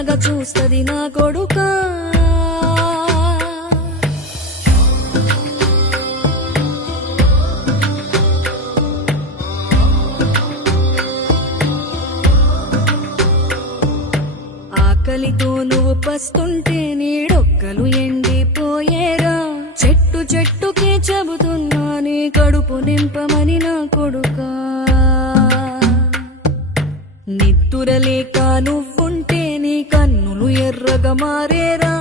తల్లిలాగా చూస్తది నా కొడుకా. ఆకలితో నువ్వు పస్తుంటే నీడొక్కలు ఎండిపోయేరా. చెట్టు చెట్టుకే చెబుతున్నా నీ కడుపు నింపమని నా కొడుకా. నిద్దురలేక నువ్వుంటే నీ కన్నులు ఎర్రగా మారేరా.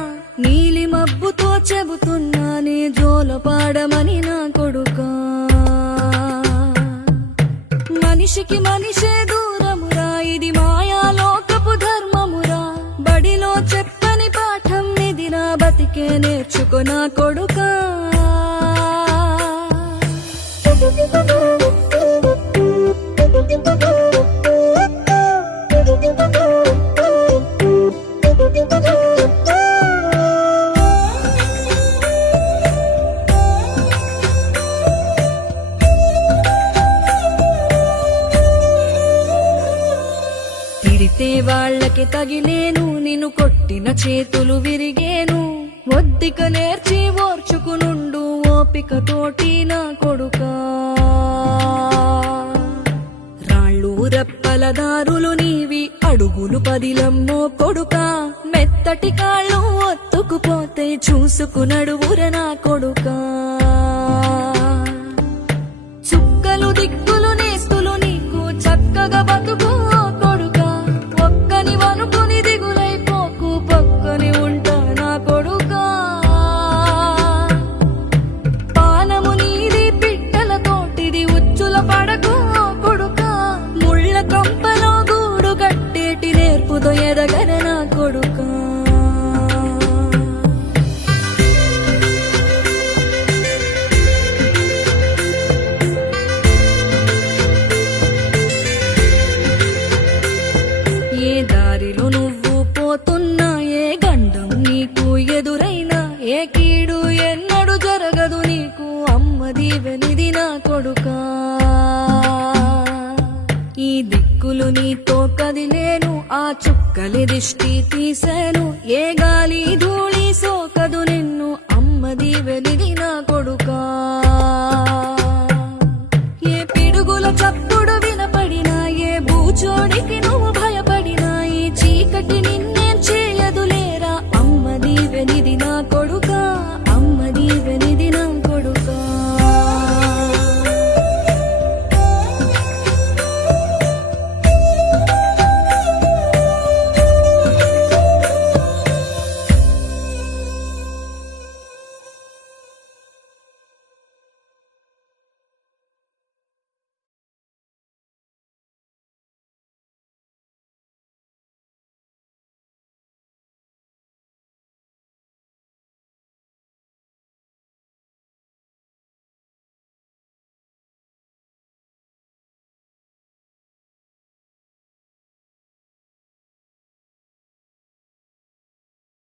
నీలి మబ్బుతో చెబుతున్నా నీ జోల పాడమని నా కొడుకా. మనిషికి మనిషే దూరమురా, ఇది మాయాలోకపు ధర్మమురా. బడిలో చెప్పని పాఠం ఇది, నా బతికే నేర్చుకో నా కొడుకా. తిడితే వాళ్ళకి తగిలేను, నిన్ను కొట్టిన చేతులు విరిగేను. ఒద్దిక నేర్చి ఓర్చుకునుండు ఓపిక తోటి నా కొడుకా. రాళ్ళు రప్పల దారులు నీవి, అడుగులు పదిలమ్మో కొడుకా. మెత్తటి కాళ్ళు ఒత్తుకుపోతే చూసుకునడువుర నా కొడుకా. చుక్కలు దిక్కులు నేస్తులు నీకు చక్కగా బతుకు కొడుకా. ఒక్కని వనుకుని దిగులైపోకు, పక్కని ఉంటా నా కొడుకా. పానము నీది పిట్టల తోటిది, ఉచ్చుల పడకు కొడుకా. ముళ్ళ కంపలో గూడు కట్టేటి నేర్పుతో ఎదగర నా కొడుకా. ఏ దారిలో నువ్వు పోతున్నా, ఏ గండం నీకు ఎదురైనా, ఏ కీడు ఎన్నడు జరగదు నీకు, అమ్మ దీవెనిది నా కొడుకా. ఈ దిక్కులు నీతో కదిలేను, ఆ చుక్కలి దిష్టి తీశాను. ఏ గాలి ధూళి సోకదు నిన్ను